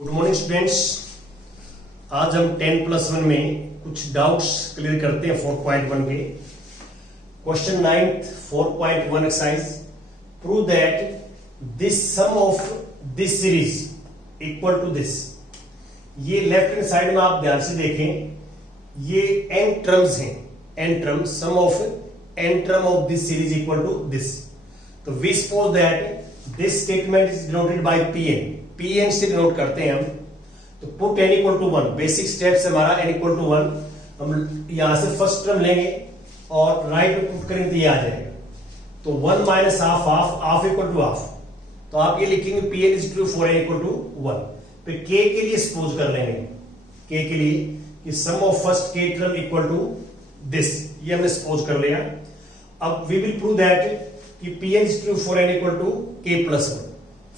Good morning students. आज हम 10+1 में कुछ डाउट्स क्लियर करते हैं 4.1 के। Question 9 4.1 exercise, prove that this sum of this series equal to this. ये लेफ्ट हैंड साइड में आप ध्यान से देखें, ये n टर्म्स हैं, n terms, sum of n term of this series equal to this. तो we suppose that this statement is denoted by pn से डिनोट करते हैं हम। तो put n equal to 1, basic steps हमारा n इक्वल टू 1। हम यहां से फर्स्ट टर्म लेंगे और राइट में पुट करेंगे तो ये आ जाएगा। तो 1 minus half, half equal to half. तो आप ये लिखेंगे pn is true for n equal to 1। फिर k के लिए सपोज कर लेंगे, k के लिए कि sum of first k term equal to this, ये हमने सपोज कर लिया। अब वी विल प्रूव दैट कि pn is true for n equal to k plus 1.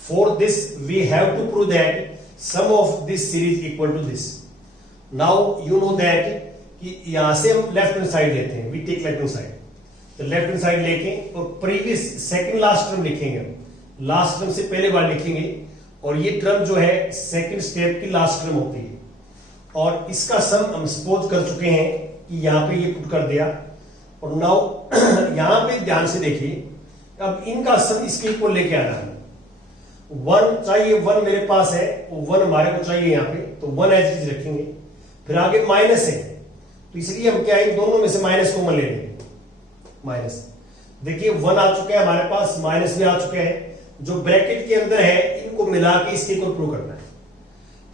For this we have to prove that sum of this series equal to this. Now you know that कि यहां से हम left hand side लेते हैं, we take left hand side. तो left hand side लेके और previous second last term लिखेंगे, लास्ट टर्म से पहले बार लिखेंगे और ये टर्म जो है सेकंड स्टेप की लास्ट टर्म होती है। और इसका सम हम सपोज कर चुके हैं कि यहां पे ये पुट कर दिया। और नाउ यहां पे ध्यान से देखिए, अब इनका सम इसके इक्वल लेके आना है। 1 चाहिए, 1 मेरे पास है, 1 हमारे को चाहिए यहाँ पे, तो 1 एज इट इज रखेंगे। फिर आगे माइनस है, तो इसलिए हम क्या है, दोनों में से माइनस कॉमन ले लेंगे। माइनस देखिए 1 आ चुका है हमारे पास, माइनस भी आ चुका है। जो ब्रैकेट के अंदर है इनको मिला के इसके इक्वल प्रूव करना है।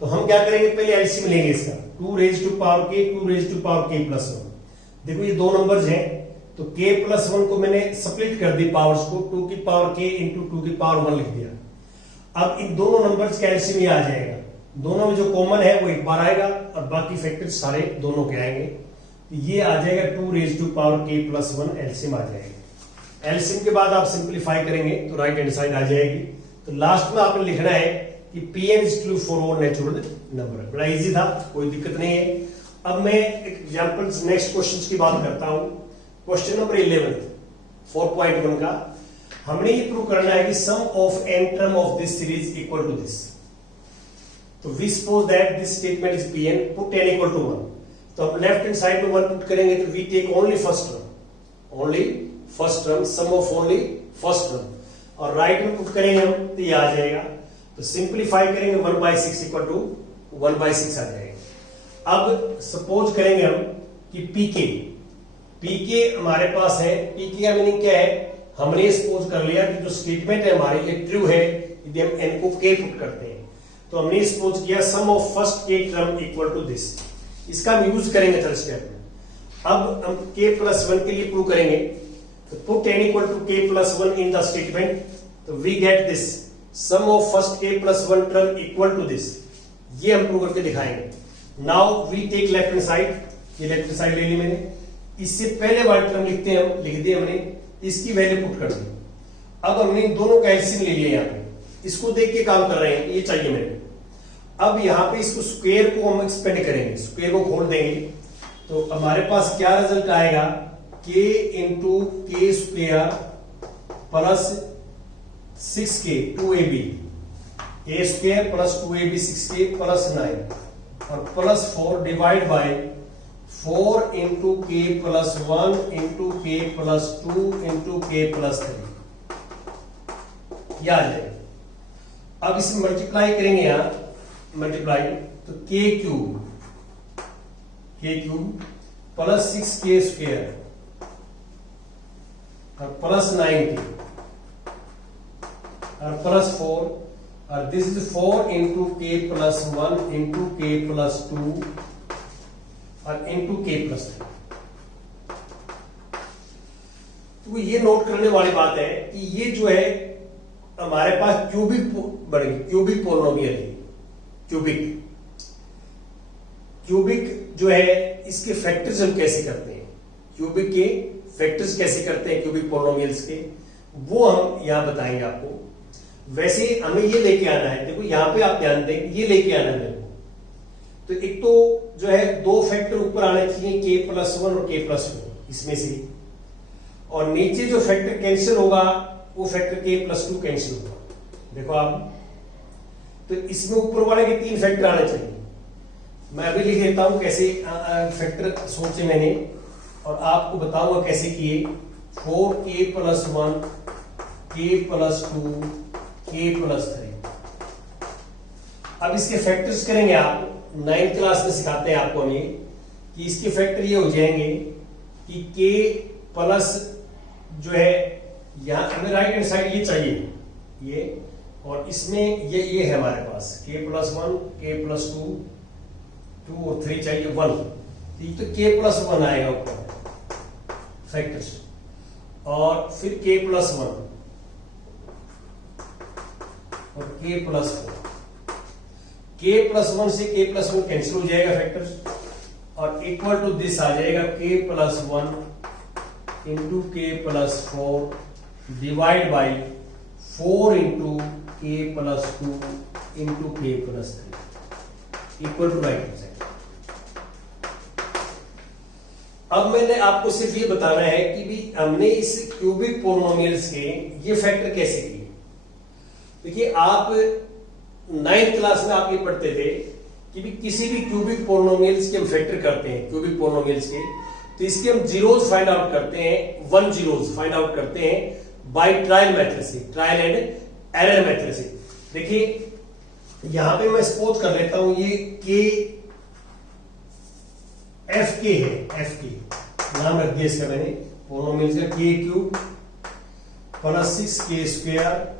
तो हम क्या करेंगे, पहले एलसीएम लेंगे इसका, 2 raise to power k, 2 raise to power k plus 1। देखो ये दो नंबर्स हैं, तो k प्लस 1 को मैंने स्प्लिट कर दी पावर्स को, 2 की पावर k इंटू 2 की पावर 1 लिख दिया। अब इन दोनों नंबर्स का एलसीएम ये आ जाएगा, दोनों में जो कॉमन है वो एक बार आएगा और बाकी फैक्टर सारे दोनों के आएंगे। तो ये आ जाएगा 2 raise to power k plus 1, LCM आ जाएगा। एलसीएम के बाद आप सिंप्लीफाई करेंगे तो राइट हैंड साइड आ जाएगी। तो लास्ट में आपने लिखना है कि pn is true for all natural number. बड़ा इजी था, कोई दिक्कत नहीं है। अब मैं एग्जांपल्स नेक्स्ट क्वेश्चंस की बात करता हूं। क्वेश्चन नंबर 11 4.1 का हमने ये प्रूव करना है कि sum of n term of this series equal to this. तो we suppose that this statement is pn, put n equal to 1। तो हम लेफ्ट हैंड साइड में 1 पुट करेंगे तो we take only first term, sum of only first term. और right में put करेंगे हम तो ये आ जाएगा। तो सिंप्लीफाई करेंगे 1/6 इक्वल टू 1/6 आ जाएगा। अब सपोज करेंगे हम कि pk हमारे पास है। pk का मीनिंग क्या है, हमने सपोज कर लिया कि जो स्टेटमेंट है हमारी ये ट्रू है, यदि हम n को k पुट करते हैं। तो हमने सपोज किया sum of first k term equal to this. इसका हम यूज करेंगे थर्ड स्टेप में। अब हम k प्लस 1 के लिए प्रूव करेंगे, तो put n equal to k plus 1 in the statement. तो we get this sum of first k plus 1 term equal to this. ये हम प्रूव करके दिखाएंगे। Now we take left hand side, ये लेफ्ट हैंड साइड ले ली मैंने। इससे पहले वाली टर्म लिखते हैं हम, लिख दिया हमने, इसकी वैल्यू पुट कर दी। अब हमने इन दोनों का एलसीएम ले लिया, यहाँ पे इसको देख के काम कर रहे हैं, ये चाहिए मेरे। अब यहाँ पे इसको स्क्वायर को हम एक्सपेंड करेंगे, स्क्वायर को खोल देंगे तो हमारे पास क्या रिजल्ट आएगा, k into k square plus 6k 2ab, a square plus 2ab 6k plus 9 और plus 4 divide by 4 into k plus 1 into k plus 2 into k plus 3, यह आ जाएगा। अब इसे मल्टीप्लाई करेंगे, यहां मल्टीप्लाई तो k cube plus 6k square और plus 9k और प्लस 4 और this is 4 into k plus 1 into k plus 2 और इंटू k प्लस 3। तो ये नोट करने वाली बात है कि ये जो है हमारे पास क्यूबिक पोलिनोमियल है। क्यूबिक जो है इसके फैक्टर्स हम कैसे करते हैं, क्यूबिक के फैक्टर्स कैसे करते हैं क्यूबिक पोलिनोमियल्स के, वो हम यहां बताएंगे आपको। वैसे हमें ये लेके आना है, देखो यहां पे आप ध्यान दें, ये लेके आना है मेरे को। तो एक तो जो है दो फैक्टर ऊपर आने चाहिए, k प्लस 1 और k प्लस 4 इसमें से, और नीचे जो फैक्टर कैंसिल होगा वो फैक्टर k प्लस 2 कैंसिल होगा। देखो आप तो इसमें ऊपर वाले के 3 फैक्टर आने चाहिए। मैं अभी लिख देता हूं कैसे फैक्टर सोचे मैंने, और आपको बताऊंगा कैसे किए। 4k + 1, k + 2, k + 3। अब इसके फैक्टर्स करेंगे आप। 9th क्लास में सिखाते हैं आपको हमें कि इसके फैक्टर ये हो जाएंगे कि k प्लस जो है यहाँ हमें राइट हैंड साइड ये चाहिए ये, और इसमें ये है हमारे पास k + 1, k + 2, 2 और 3 चाहिए 1, तो k + 1 आएगा ऊपर फैक्टर्स, और फिर k + 1 और k + 4। k + 1 से k + 1 कैंसिल हो जाएगा फैक्टर्स, और इक्वल टू दिस आ जाएगा k + 1 into k + 4 divide by 4 into k + 2 into k + 3 equal to right hand side. अब मैंने आपको सिर्फ ये बताना है कि भी हमने इस क्यूबिक पोलिनोमियल्स के ये फैक्टर कैसे किए। देखिए आप 9th क्लास में आप ये पढ़ते थे कि भी किसी भी क्यूबिक पोलिनोमियल्स के हम फैक्टर करते हैं, क्यूबिक पोलिनोमियल्स के, तो इसके हम जीरोज फाइंड आउट करते हैं, 1 जीरोज फाइंड आउट करते हैं बाय ट्रायल मेथड से, ट्रायल एंड एरर मेथड से। देखिए यहां पे मैं सपोज कर लेता हूं ये k f k है, f k नाम रख दिया इसका मैंने पोलिनोमियल्स का, k³ + 6k²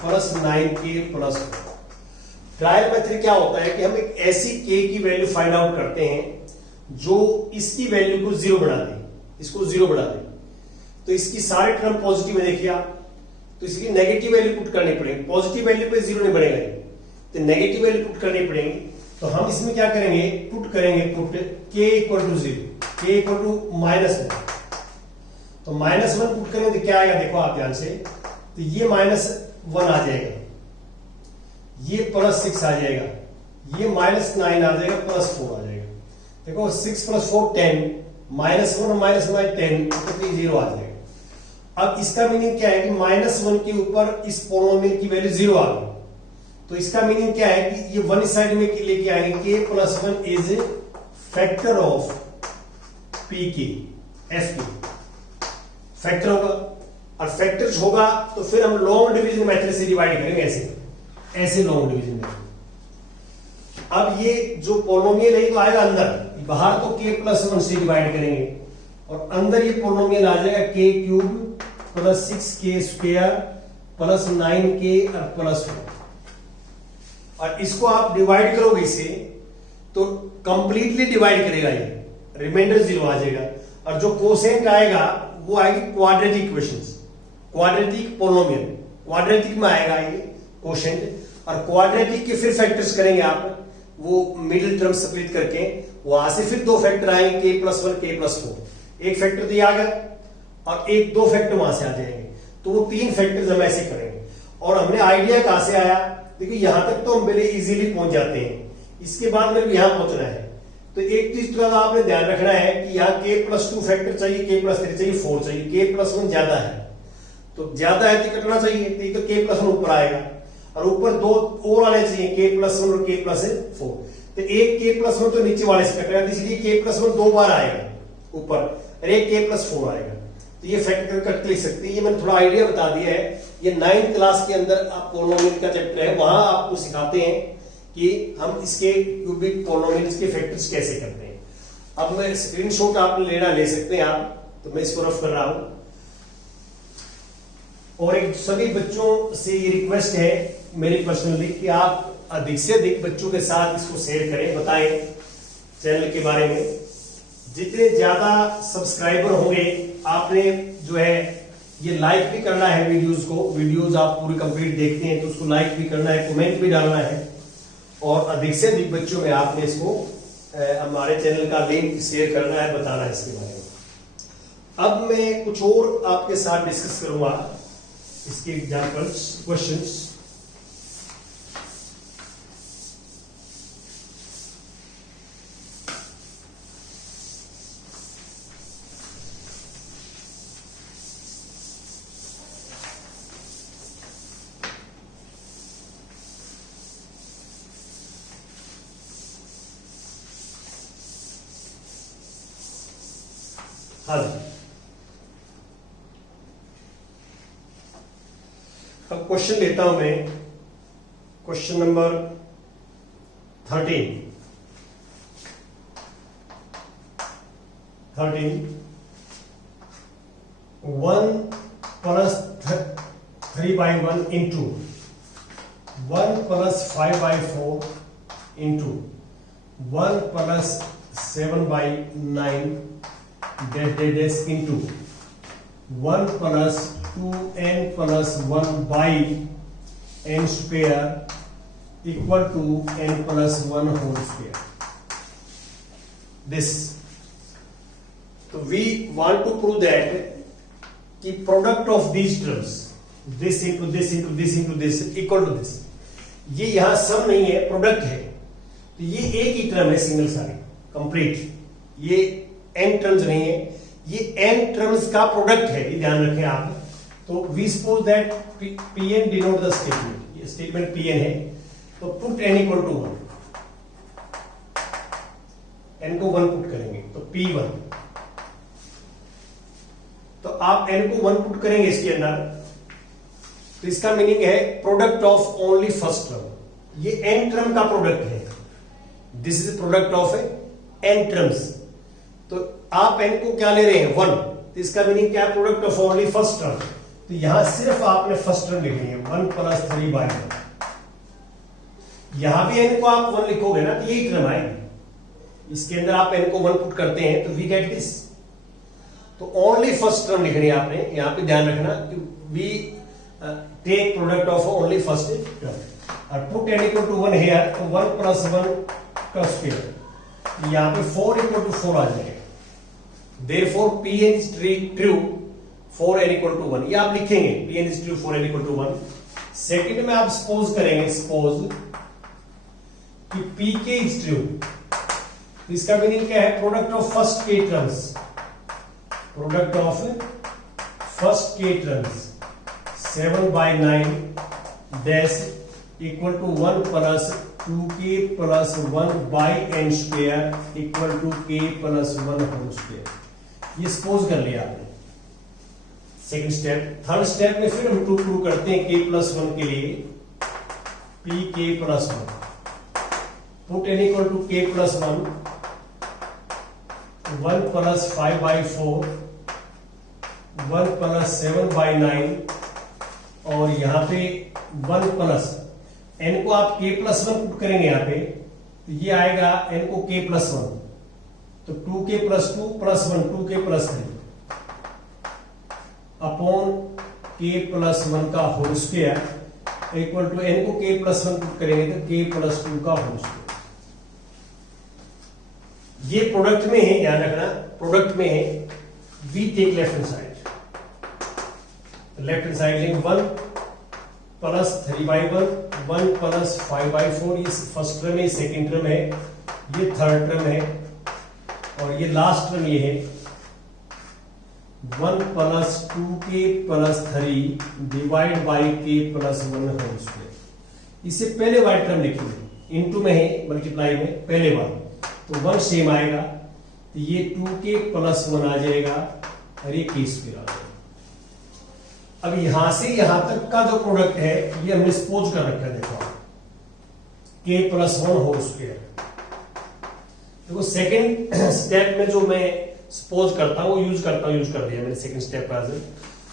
plus 9k + 4। Trial method क्या होता है कि हम एक ऐसी k की वैल्यू फाइंड आउट करते हैं जो इसकी वैल्यू को 0 बना दे, इसको 0 बना दे। तो इसकी सारे टर्म पॉजिटिव में देखिए आप, तो इसकी नेगेटिव वैल्यू पुट करनी पड़ेगी, पॉजिटिव वैल्यू पे 0 नहीं बनेगा, तो नेगेटिव वैल्यू पुट करनी पड़ेगी। तो हम इसमें क्या करेंगे, पुट k = 0, k = -1। तो -1 पुट करेंगे तो क्या आएगा, देखो आप ध्यान से, तो ये -1 आ जाएगा, ये +6 आ जाएगा, ये -9 आ जाएगा, +4 आ जाएगा। देखो 6 + 4 10, -1 और -9 10, तो 0 आ जाएगा। अब इसका मीनिंग क्या है कि -1 के ऊपर इस पोलिनोमियल की वैल्यू 0 आ गई, तो इसका मीनिंग क्या है कि ये 1 साइड में लेके आएंगे, k + 1 is factor of pk, fk factor होगा, और फैक्टर्स होगा तो फिर हम लॉन्ग डिवीजन मेथड से डिवाइड करेंगे, ऐसे लॉन्ग डिवीजन मेथड। अब ये जो पोलिनोमियल है तो आएगा अंदर, बाहर तो k + 1 से डिवाइड करेंगे, और अंदर ये पोलिनोमियल आ जाएगा k³ + 6k² + 9k और +4। और इसको आप डिवाइड करोगे इसे तो कंप्लीटली डिवाइड करेगा, ये रिमाइंडर 0 आ जाएगा, और जो कोसेंट आएगा वो आएगी quadratic equations, quadratic polynomial, quadratic में आएगा ये कोशेंट, और क्वाड्रेटिक के फिर फैक्टर्स करेंगे आप, वो मिडिल टर्म सेपरेट करके, वहां से फिर 2 फैक्टर आएंगे, k + 1 k + 4। एक फैक्टर तो ये आ गया और 2 फैक्टर वहां से आ जाएंगे, तो वो 3 फैक्टर्स हम ऐसे करेंगे। और हमने आइडिया कहां से आया, देखिए यहां तक तो हम बड़े इजीली पहुंच जाते हैं, इसके बाद में भी यहां पहुंचना है। तो एक चीज तो आपने ध्यान रखना है कि यहाँ k + 2 फैक्टर चाहिए, k + 3 चाहिए, 4 चाहिए, k + 1 ज्यादा है, तो ज्यादा है तो कटना चाहिए, तो k + 1 ऊपर आएगा, और ऊपर 2 और आने चाहिए, k + 1 और k + 4। तो एक k + 1 तो नीचे वाले से कटेगा, इसलिए k + 1 2 बार आएगा ऊपर, और एक k + 4 आएगा, तो ये फैक्टर कट लिख सकते हैं। ये मैंने थोड़ा आइडिया बता दिया है, ये 9th क्लास के अंदर आप पोलिनोमियल का चैप्टर है, वहां आपको सिखाते हैं कि हम इसके क्यूबिक पोलिनोमियल्स के फैक्टर्स कैसे करते हैं। अब मैं स्क्रीनशॉट आप ले सकते हैं आप, तो मैं इसको रफ कर रहा हूं। और एक सभी बच्चों से ये रिक्वेस्ट है मेरी पर्सनली कि आप अधिक से अधिक बच्चों के साथ इसको शेयर करें, बताएं चैनल के बारे में। जितने ज्यादा सब्सक्राइबर होंगे, आपने जो है ये लाइक भी करना है वीडियोस को, वीडियोस आप पूरी कंप्लीट देखते हैं तो उसको लाइक भी करना है, कमेंट भी डालना है, और अधिक से अधिक बच्चों में आपने इसको हमारे चैनल का लिंक शेयर करना है, बताना है इसके बारे में। अब मैं कुछ और आपके साथ डिस्कस करूंगा इसके एग्जांपल्स, क्वेश्चंस। हाँ जी, अब क्वेश्चन लेता हूं मैं, question number 13। 1 plus 3/1 into 1 plus 5/4 into 1 plus 7/9 dash into 1 plus 2n plus 1 by n square equal to n plus 1 whole square. This. So we want to prove that the product of these terms, this into this into this into this equal to this, ये यहां सम नहीं है, product है। तो ये एक ही term है, single सारी कंप्लीट, ये n टर्म्स नहीं है, ये n टर्म्स का प्रोडक्ट है, ये ध्यान रखें आप। तो we suppose that Pn denote the statement, ये स्टेटमेंट Pn है, तो put n equal to 1, n को 1 पुट करेंगे तो P1, तो आप n को 1 पुट करेंगे इसके अंदर, तो इसका मीनिंग है product of only first term, ये n टर्म का प्रोडक्ट है, this is product of n terms. तो आप n को क्या ले रहे हैं 1, तो इसका मीनिंग क्या है, product of only first term. तो यहां सिर्फ आपने फर्स्ट टर्म लिखनी है 1 plus 3/1, यहां भी n को आप 1 लिखोगे ना तो यही टर्म आएगी, इसके अंदर आप n को 1 पुट करते हैं तो वी गेट दिस। तो ओनली फर्स्ट टर्म लिखनी है आपने, यहां पे ध्यान रखना कि we take product of only first term और put n equal to 1 here, तो 1 plus 1 का स्क्वायर, यहां पे 4 इक्वल टू 4 आ जाएगा। Therefore Pn is true for n equal to 1, ये आप लिखेंगे Pn is true for n equal to 1। Second में आप सपोज करेंगे, सपोज कि Pk इज ट्रू, इसका मीनिंग क्या है, product of first k terms, product of first k terms 7/9 dash equal to 1 plus 2k plus 1 by n square इक्वल to k plus 1 whole square. ये suppose कर लिया आपने। सेकंड स्टेप, थर्ड स्टेप में फिर हम प्रूव करते हैं k plus 1 के लिए, pk plus 1 put n equal to k plus 1 1 plus 5/4 1 plus 7/9 और यहां पे 1 प्लस n को आप k plus 1 पुट करेंगे यहां पे, तो ये आएगा n को k plus 1, तो 2k plus 2 plus 1 2k plus 3 upon k plus 1 का whole square equal to n को k plus 1 पुट करेंगे तो k plus 2 का होल स्क्वायर। ये प्रोडक्ट में है, ध्यान रखना प्रोडक्ट में है। We take left hand side, left hand side लेंगे 1 plus 3/1 1 plus 5/4, ये फर्स्ट टर्म है, सेकेंड टर्म है, ये थर्ड टर्म है और ये लास्ट टर्म ये है 1 plus 2k plus 3 divide by k plus 1 whole square. इससे पहले वाली टर्म लिखेंगे, इनटू में है मल्टीप्लाई में पहले वाला, तो 1 सेम आएगा, तो ये 2k plus 1 आ जाएगा और ये k स्क्वायर आ जाएगा। अब यहां से यहां तक का जो प्रोडक्ट है ये हमने सपोज कर रखा है, देखो k plus 1 होल स्क्वायर। देखो सेकंड स्टेप में जो मैं सपोज करता हूं वो यूज कर दिया मैंने सेकंड स्टेप का,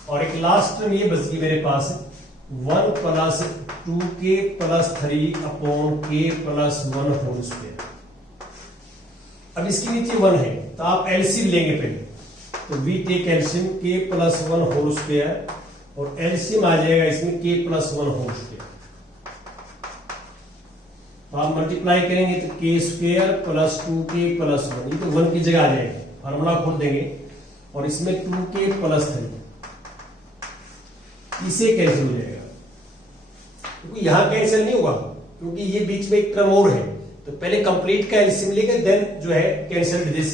और एक लास्ट टर्म ये बच गई मेरे पास 1 plus 2k plus 3 upon k plus 1 whole square. अब इसके नीचे 1 है तो आप एलसीएम लेंगे पहले, तो we take LCM k plus 1 whole square और एलसीएम आ जाएगा इसमें k plus 1 होल स्क्वायर। तो आप मल्टीप्लाई करेंगे तो k square plus 2k plus 1, ये तो 1 की जगह आ जाएगा, फार्मूला खोल देंगे और इसमें 2k प्लस 3 इसे कैंसिल हो जाएगा, क्योंकि यहां कैंसिल नहीं होगा क्योंकि ये बीच में एक टर्म और है, तो पहले कंप्लीट का एलसीएम लेंगे देन जो है कैंसिल दिस।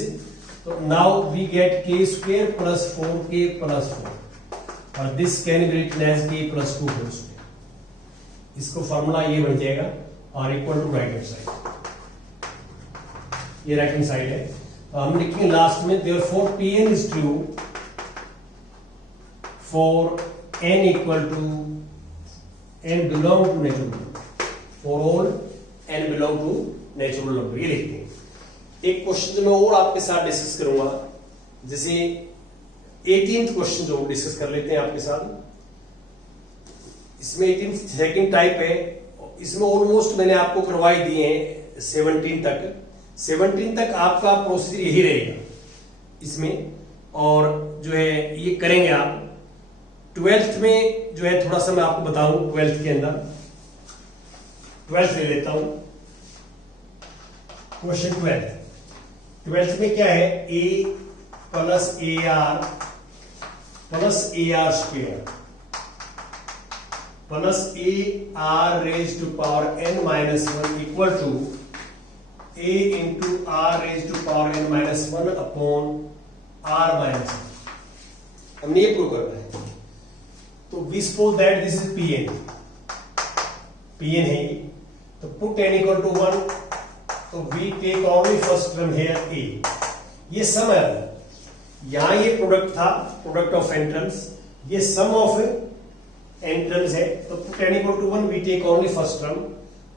तो now we get k square plus 4k plus 4 और this can be written as k plus 2 whole square. इसको फार्मूला ये बन जाएगा और equal to right hand side, ये राइट हैंड साइड है तो हम लिखेंगे लास्ट में therefore Pn is true for n equal to n belong to natural number, for all n belong to natural number, ये लिखते हैं। एक क्वेश्चन जो मैं और आपके साथ डिस्कस करूंगा, जैसे 18th क्वेश्चन जो डिस्कस कर लेते हैं आपके साथ। इसमें 18th सेकंड टाइप है, इसमें ऑलमोस्ट मैंने आपको करवाई दिए हैं 17 तक आपका प्रोसीजर यही रहेगा इसमें, और जो है ये करेंगे आप। 12th में जो है थोड़ा सा मैं आपको बताऊं, 12th के अंदर 12th ले लेता हूं। क्वेश्चन 12th में क्या है, a plus a r square plus a r raise to power n minus 1 equal to a into r raise to power n minus 1 upon r minus 1। हमने ये प्रूव करना है। तो we suppose that this is Pn है ये, तो put n equal to 1, तो we take only first term here a, ये सम है। यहां ये प्रोडक्ट था, प्रोडक्ट ऑफ एंट्रम्स, ये सम ऑफ एंट्रम्स है। तो put n equal to 1 we take only first term,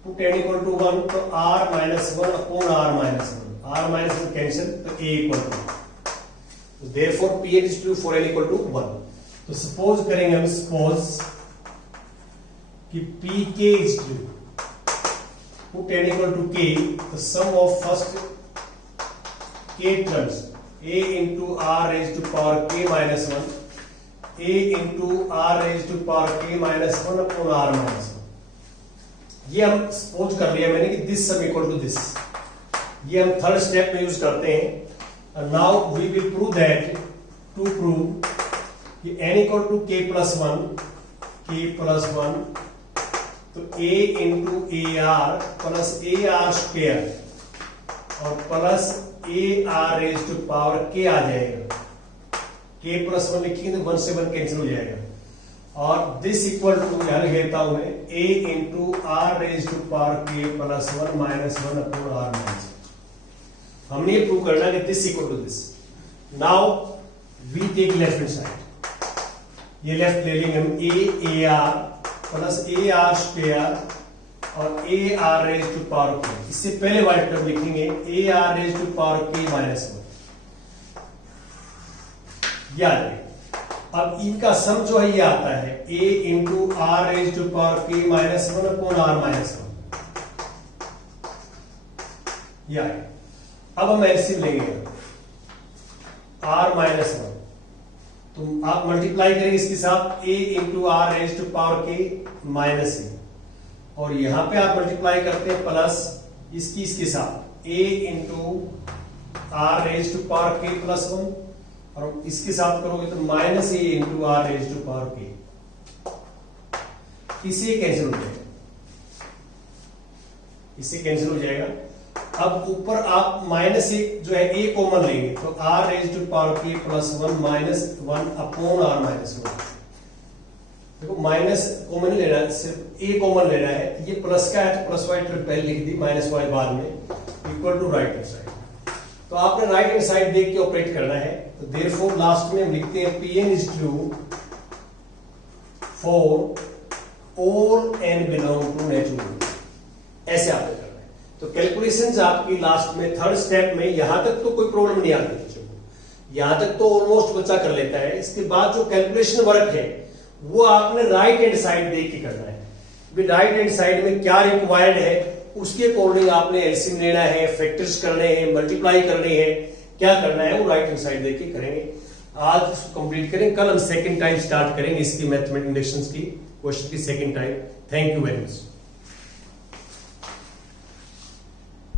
put n equal to 1 तो r minus 1 upon r minus 1 cancel, तो a equal to, therefore Pn is true for n equal to 1। तो suppose करेंगे हम, suppose कि Pk is true, put n equal to k, तो sum of first k terms a into r raise to power k minus 1, a into r raise to power k minus 1 upon r minus 1। ये हम suppose कर लिया मैंने कि this sum equal to this, ये हम third step में use करते हैं। Now we will prove that, to prove कि n equal to k plus 1, तो a into a r plus a r square और plus a r raise to power k आ जाएगा। k प्लस 1 लिखेंगे तो 1 से 1 कैंसिल हो जाएगा, और दिस इक्वल टू यहां लिखता हूं मैं a into r raise to power k plus 1 minus 1 upon r minus 1। हमने ये प्रूव करना है कि this equal to this. Now we take left hand side, ये लेफ्ट ले लेंगे हम, a r plus a r square और a r raise to power k। इससे पहले वाले टर्म लिखेंगे a r raise to power k minus 1, याद रहे। अब इनका सम जो है ये आता है a into r raise to power k minus 1 upon r minus 1, या अब हम एलसीएम लेंगे r माइनस 1, तो आप मल्टीप्लाई करेंगे इसके साथ a into r raise to power k minus 1, और यहां पे आप मल्टीप्लाई करते हैं प्लस इसके साथ a into r raise to power k plus 1, और इसके साथ करोगे तो minus a into r raise to power k, इससे कैंसिल हो जाएगा, इससे कैंसिल हो जाएगा। अब ऊपर आप माइनस ए जो है ए कॉमन लेंगे, तो r raise to power k plus 1 minus 1 upon r minus 1। देखो माइनस कॉमन लेना है, सिर्फ ए कॉमन लेना है। ये प्लस का है तो प्लस वाई टर्म पहले लिख दी, माइनस वाई बाद में, equal to right hand side. तो आपने राइट हैंड साइड देख के ऑपरेट करना है। तो देयरफॉर लास्ट में हम लिखते हैं Pn is true for all n belong to natural, ऐसे आपने करना है। तो कैलकुलेशंस आपकी लास्ट में थर्ड स्टेप में, यहां तक तो कोई प्रॉब्लम नहीं आती बच्चों को, यहां तक तो ऑलमोस्ट बच्चा कर लेता है। इसके बाद जो कैलकुलेशन वर्क है वो आपने राइट हैंड साइड देख के करना है। राइट हैंड साइड में क्या रिक्वायर्ड है उसके अकॉर्डिंग आपने एलसीएम लेना है, फैक्टर्स करने हैं, मल्टीप्लाई करनी है, क्या करना है वो राइट हैंड साइड देख के करेंगे। आज कंप्लीट करें, कल हम सेकंड टाइम स्टार्ट करेंगे इसकी मैथमेटिक्स इंडक्शंस की क्वेश्चन की second time. Thank you very much.